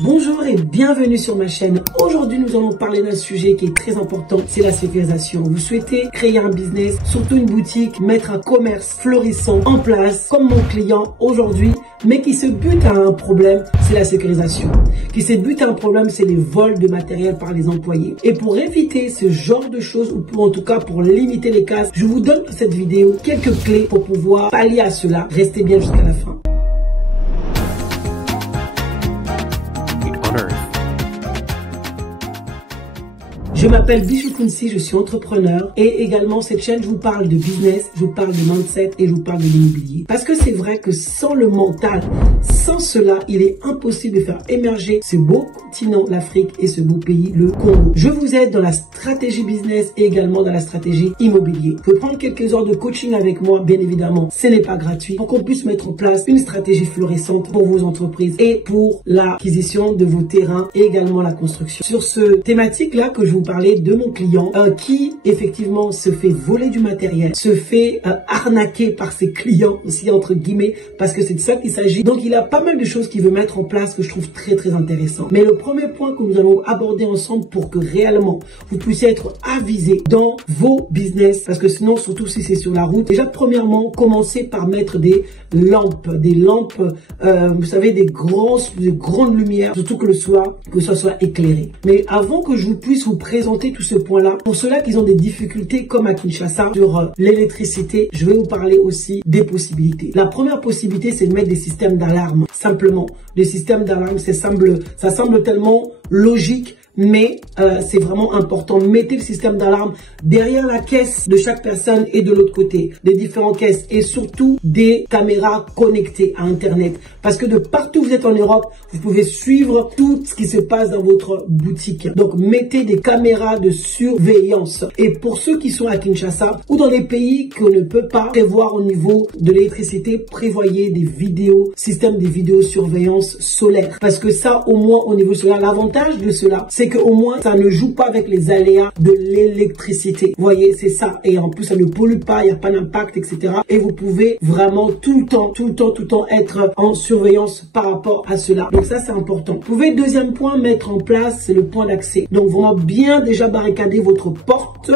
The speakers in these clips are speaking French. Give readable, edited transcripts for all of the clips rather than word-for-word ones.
Bonjour et bienvenue sur ma chaîne. Aujourd'hui, nous allons parler d'un sujet qui est très important, c'est la sécurisation. Vous souhaitez créer un business, surtout une boutique, mettre un commerce florissant en place, comme mon client aujourd'hui, mais qui se bute à un problème, c'est la sécurisation. Qui se bute à un problème, c'est les vols de matériel par les employés. Et pour éviter ce genre de choses, ou en tout cas pour limiter les cas, je vous donne dans cette vidéo quelques clés pour pouvoir pallier à cela. Restez bien jusqu'à la fin. Je m'appelle Bijou Kounsi, je suis entrepreneur et également cette chaîne, je vous parle de business, je vous parle de mindset et je vous parle de l'immobilier. Parce que c'est vrai que sans le mental, sans cela, il est impossible de faire émerger ce beau continent, l'Afrique, et ce beau pays, le Congo. Je vous aide dans la stratégie business et également dans la stratégie immobilier. Vous pouvez prendre quelques heures de coaching avec moi, bien évidemment, ce n'est pas gratuit, pour qu'on puisse mettre en place une stratégie florissante pour vos entreprises et pour l'acquisition de vos terrains et également la construction. Sur ce thématique-là que je vous parler de mon client qui effectivement se fait voler du matériel, se fait arnaquer par ses clients aussi entre guillemets, parce que c'est de ça qu'il s'agit. Donc il a pas mal de choses qu'il veut mettre en place que je trouve très intéressant. Mais le premier point que nous allons aborder ensemble pour que réellement vous puissiez être avisé dans vos business, parce que sinon surtout si c'est sur la route, déjà premièrement commencez par mettre des lampes, vous savez, des grandes lumières, surtout que le soir, que ça soit éclairé. Mais avant que je vous puisse vous présenter tout ce point-là, pour ceux-là qui ont des difficultés comme à Kinshasa sur l'électricité, je vais vous parler aussi des possibilités. La première possibilité, c'est de mettre des systèmes d'alarme. Simplement, les systèmes d'alarme, ça semble tellement logique, mais c'est vraiment important. Mettez le système d'alarme derrière la caisse de chaque personne et de l'autre côté, des différentes caisses, et surtout des caméras connectées à Internet. Parce que de partout où vous êtes en Europe, vous pouvez suivre tout ce qui se passe dans votre boutique. Donc, mettez des caméras de surveillance. Et pour ceux qui sont à Kinshasa ou dans les pays qu'on ne peut pas prévoir au niveau de l'électricité, prévoyez des systèmes de vidéosurveillance solaire. Parce que ça, au moins au niveau solaire, l'avantage de cela, c'est qu'au moins, ça ne joue pas avec les aléas de l'électricité. Vous voyez, c'est ça. Et en plus, ça ne pollue pas, il n'y a pas d'impact, etc. Et vous pouvez vraiment tout le temps être en surveillance par rapport à cela. Donc ça, c'est important. Vous pouvez, deuxième point, mettre en place, c'est le point d'accès. Donc vraiment bien déjà barricader votre porte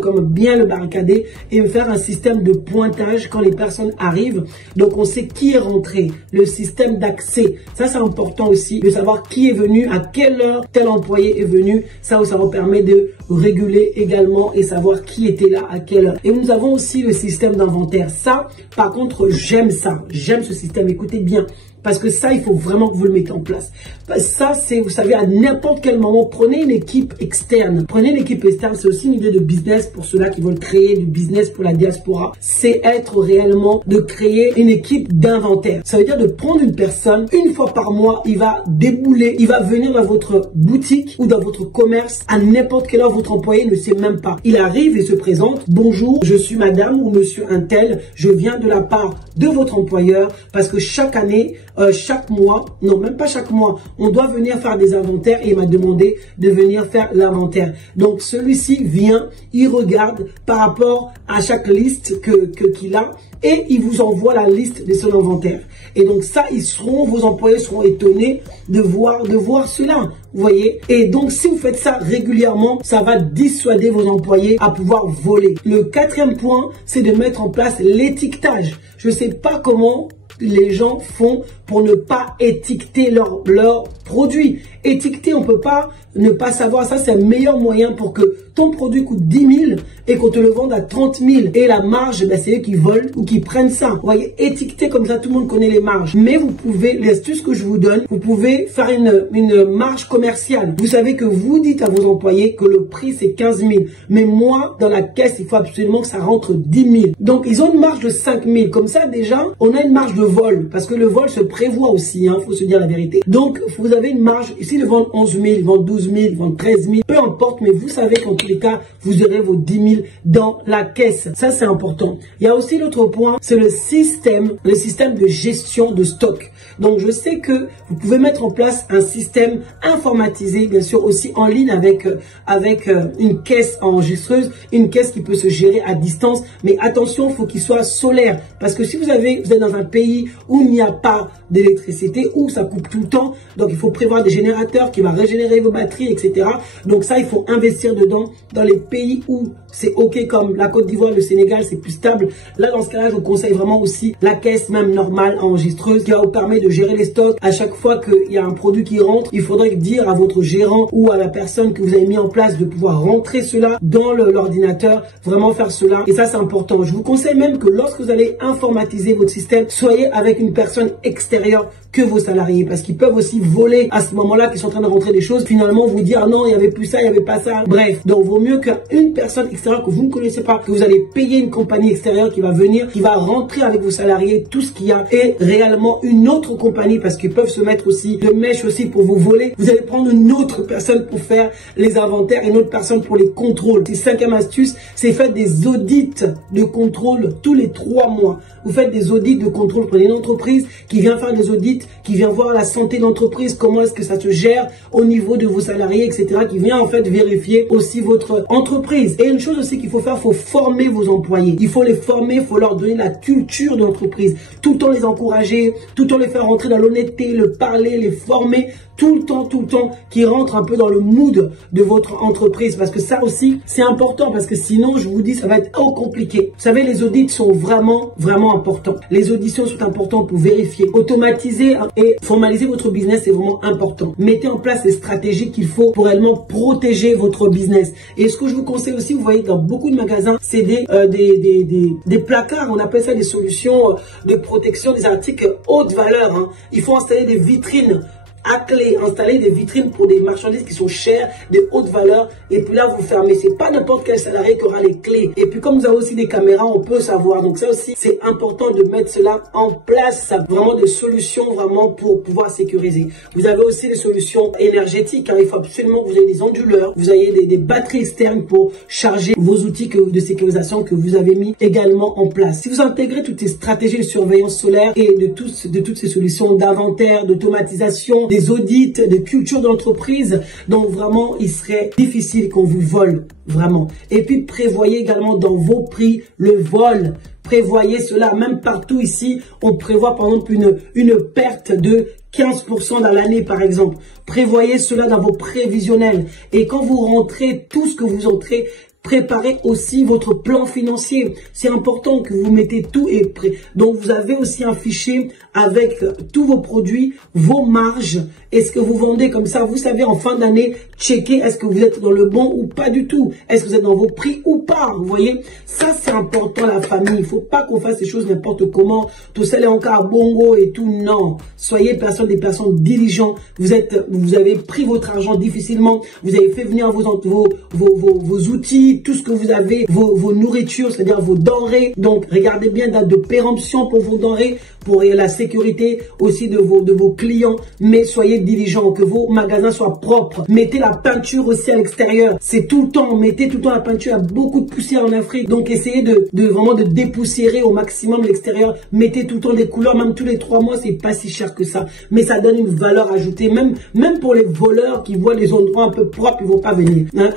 comme bien le barricader, et faire un système de pointage quand les personnes arrivent. Donc on sait qui est rentré, le système d'accès. Ça, c'est important aussi de savoir qui est venu, à quelle heure tel employé est venu. Ça vous permet de réguler également et savoir qui était là à quelle heure. Et nous avons aussi le système d'inventaire. Ça, par contre, j'aime ça. J'aime ce système. Écoutez bien. Parce que ça, il faut vraiment que vous le mettez en place. Ça, c'est, vous savez, à n'importe quel moment, prenez une équipe externe. Prenez une équipe externe, c'est aussi une idée de business pour ceux-là qui veulent créer du business pour la diaspora. C'est être réellement de créer une équipe d'inventaire. Ça veut dire de prendre une personne, une fois par mois, il va débouler, il va venir dans votre boutique ou dans votre commerce à n'importe quelle heure. Votre employé ne sait même pas. Il arrive et se présente. Bonjour, je suis madame ou monsieur untel. Je viens de la part de votre employeur parce que chaque année, chaque mois, non même pas chaque mois, on doit venir faire des inventaires et il m'a demandé de venir faire l'inventaire. Donc celui-ci vient, il regarde par rapport à chaque liste qu'il a et il vous envoie la liste de son inventaire. Et donc ça, vos employés seront étonnés de voir cela. Vous voyez? Et donc si vous faites ça régulièrement, ça va dissuader vos employés à pouvoir voler. Le quatrième point, c'est de mettre en place l'étiquetage. Je ne sais pas comment les gens font pour ne pas étiqueter leurs produits. Étiqueter, on peut pas ne pas savoir. Ça, c'est le meilleur moyen pour que ton produit coûte 10 000 et qu'on te le vende à 30 000. Et la marge, ben, c'est eux qui volent ou qui prennent ça. Vous voyez, étiqueter comme ça, tout le monde connaît les marges. Mais vous pouvez, l'astuce que je vous donne, vous pouvez faire une marge commerciale. Vous savez que vous dites à vos employés que le prix, c'est 15 000. Mais moi, dans la caisse, il faut absolument que ça rentre 10 000. Donc, ils ont une marge de 5 000. Comme ça, déjà, on a une marge de vol. Parce que le vol se prévoit aussi, hein, faut se dire la vérité. Donc, vous avez une marge. Ici, ils vendent 11 000, ils vendent 12 000, ils vendent 13 000. Peu importe, mais vous savez qu'en tous les cas, vous aurez vos 10 000 dans la caisse. Ça, c'est important. Il y a aussi l'autre point, c'est le système de gestion de stock. Donc, je sais que vous pouvez mettre en place un système informatisé, bien sûr, aussi en ligne avec une caisse enregistreuse, une caisse qui peut se gérer à distance. Mais attention, il faut qu'il soit solaire. Parce que si vous êtes dans un pays pays où il n'y a pas d'électricité, où ça coupe tout le temps. Donc, il faut prévoir des générateurs qui vont régénérer vos batteries, etc. Donc, ça, il faut investir dedans. Dans les pays où c'est OK, comme la Côte d'Ivoire, le Sénégal, c'est plus stable. Là, dans ce cas-là, je vous conseille vraiment aussi la caisse même normale enregistreuse qui va vous permettre de gérer les stocks. À chaque fois qu'il y a un produit qui rentre, il faudrait dire à votre gérant ou à la personne que vous avez mis en place de pouvoir rentrer cela dans l'ordinateur, vraiment faire cela. Et ça, c'est important. Je vous conseille même que lorsque vous allez informatiser votre système, soyez avec une personne extérieure que vos salariés, parce qu'ils peuvent aussi voler à ce moment-là qu'ils sont en train de rentrer des choses, finalement vous dire non, il n'y avait plus ça, il n'y avait pas ça. Bref, donc vaut mieux qu'une personne extérieure que vous ne connaissez pas, que vous allez payer une compagnie extérieure qui va venir, qui va rentrer avec vos salariés tout ce qu'il y a, et réellement une autre compagnie, parce qu'ils peuvent se mettre aussi de mèche aussi pour vous voler. Vous allez prendre une autre personne pour faire les inventaires, une autre personne pour les contrôles. C'est cinquième astuce, c'est faire des audits de contrôle tous les 3 mois. Vous faites des audits de contrôle. Prenez une entreprise qui vient faire des audits, qui vient voir la santé d'entreprise, comment est-ce que ça se gère au niveau de vos salariés, etc. Qui vient en fait vérifier aussi votre entreprise. Et une chose aussi qu'il faut faire, il faut former vos employés. Il faut les former, il faut leur donner la culture de l'entreprise. Tout le temps les encourager, tout le temps les faire rentrer dans l'honnêteté, le parler, les former. Tout le temps, qui rentrent un peu dans le mood de votre entreprise. Parce que ça aussi, c'est important. Parce que sinon, je vous dis, ça va être compliqué. Vous savez, les audits sont vraiment importants. Les auditions sont importantes pour vérifier. Automatiser et formaliser votre business, c'est vraiment important. Mettez en place les stratégies qu'il faut pour réellement protéger votre business. Et ce que je vous conseille aussi, vous voyez, dans beaucoup de magasins, c'est des placards. On appelle ça des solutions de protection des articles haute valeur. Hein. Il faut installer des vitrines à clé, installer des vitrines pour des marchandises qui sont chères, de haute valeur, et puis là vous fermez. C'est pas n'importe quel salarié qui aura les clés. Et puis comme vous avez aussi des caméras, on peut savoir. Donc ça aussi, c'est important de mettre cela en place, vraiment des solutions vraiment pour pouvoir sécuriser. Vous avez aussi des solutions énergétiques, car il faut absolument que vous ayez des onduleurs, vous ayez des batteries externes pour charger vos outils de sécurisation que vous avez mis également en place. Si vous intégrez toutes ces stratégies de surveillance solaire et de toutes ces solutions d'inventaire, d'automatisation, des audits, de culture d'entreprise, donc vraiment, il serait difficile qu'on vous vole, vraiment. Et puis, prévoyez également dans vos prix le vol. Prévoyez cela, même partout ici, on prévoit par exemple une perte de 15% dans l'année par exemple. Prévoyez cela dans vos prévisionnels. Et quand vous rentrez, tout ce que vous entrez, préparez aussi votre plan financier. C'est important que vous mettez tout et prêt. Donc, vous avez aussi un fichier avec tous vos produits, vos marges, et ce que vous vendez. Comme ça, vous savez, en fin d'année, checker est-ce que vous êtes dans le bon ou pas du tout. Est-ce que vous êtes dans vos prix ou pas. Vous voyez, ça, c'est important, la famille. Il ne faut pas qu'on fasse ces choses n'importe comment. Tout ça, est encore bongo et tout. Non. Soyez des personnes diligentes. Vous avez pris votre argent difficilement. Vous avez fait venir vos outils, tout ce que vous avez, vos nourritures, c'est-à-dire vos denrées. Donc, regardez bien date de péremption pour vos denrées, pour la sécurité aussi de vos clients. Mais soyez diligents, que vos magasins soient propres. Mettez la peinture aussi à l'extérieur. C'est tout le temps, mettez tout le temps la peinture. Il y a beaucoup de poussière en Afrique. Donc, essayez vraiment de dépoussiérer au maximum l'extérieur. Mettez tout le temps des couleurs, même tous les 3 mois, c'est pas si cher que ça. Mais ça donne une valeur ajoutée. Même pour les voleurs qui voient les endroits un peu propres, ils vont pas venir. Hein?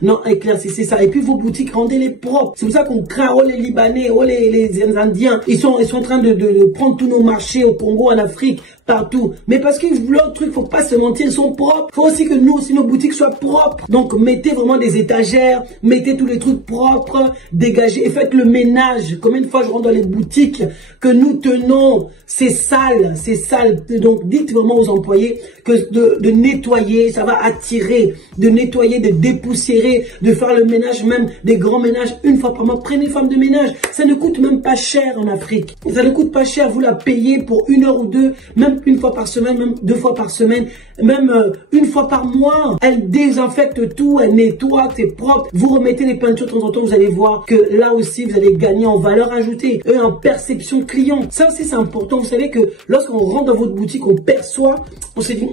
Non, éclaircissez ça. Et puis vos boutiques, rendez-les propres. C'est pour ça qu'on craint, oh les Libanais, oh les Indiens. Ils sont en train de prendre tous nos marchés au Congo, en Afrique, partout. Mais parce que leur truc, faut pas se mentir, ils sont propres. Faut aussi que nous aussi, nos boutiques soient propres. Donc, mettez vraiment des étagères, mettez tous les trucs propres, dégagez et faites le ménage. Combien de fois je rentre dans les boutiques que nous tenons, c'est sale, c'est sale. Donc, dites vraiment aux employés que de nettoyer, ça va attirer, de nettoyer, de dépoussiérer, de faire le ménage, même des grands ménages une fois par mois. Prenez une femme de ménage. Ça ne coûte même pas cher en Afrique. Ça ne coûte pas cher. Vous la payez pour 1 heure ou 2, même une fois par semaine, même 2 fois par semaine, même 1 fois par mois. Elle désinfecte tout, elle nettoie, c'est propre. Vous remettez les peintures de temps en temps, vous allez voir que là aussi, vous allez gagner en valeur ajoutée et en perception client. Ça aussi, c'est important. Vous savez que lorsqu'on rentre dans votre boutique, on perçoit, on se dit,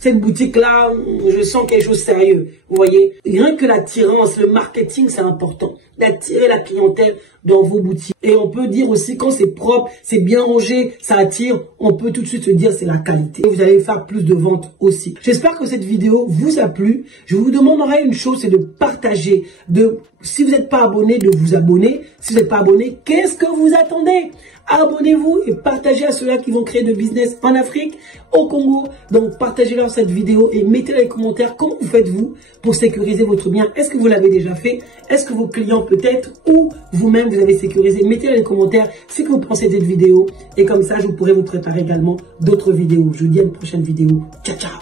cette boutique-là, je sens quelque chose de sérieux. Vous voyez, rien que l'attirance, le marketing, c'est important. D'attirer la clientèle dans vos boutiques. Et on peut dire aussi, quand c'est propre, c'est bien rangé, ça attire, on peut tout de suite se dire c'est la qualité. Et vous allez faire plus de ventes aussi. J'espère que cette vidéo vous a plu. Je vous demanderai une chose, c'est de partager. Si vous n'êtes pas abonné, de vous abonner. Si vous n'êtes pas abonné, qu'est-ce que vous attendez? abonnez-vous et partagez à ceux-là qui vont créer de business en Afrique, au Congo. Donc, partagez-leur cette vidéo et mettez dans les commentaires comment vous faites-vous pour sécuriser votre bien. Est-ce que vous l'avez déjà fait? Est-ce que vos clients peut-être ou vous-même vous avez sécurisé? Mettez dans les commentaires ce que vous pensez de cette vidéo et comme ça, je pourrai vous préparer également d'autres vidéos. Je vous dis à une prochaine vidéo. Ciao, ciao!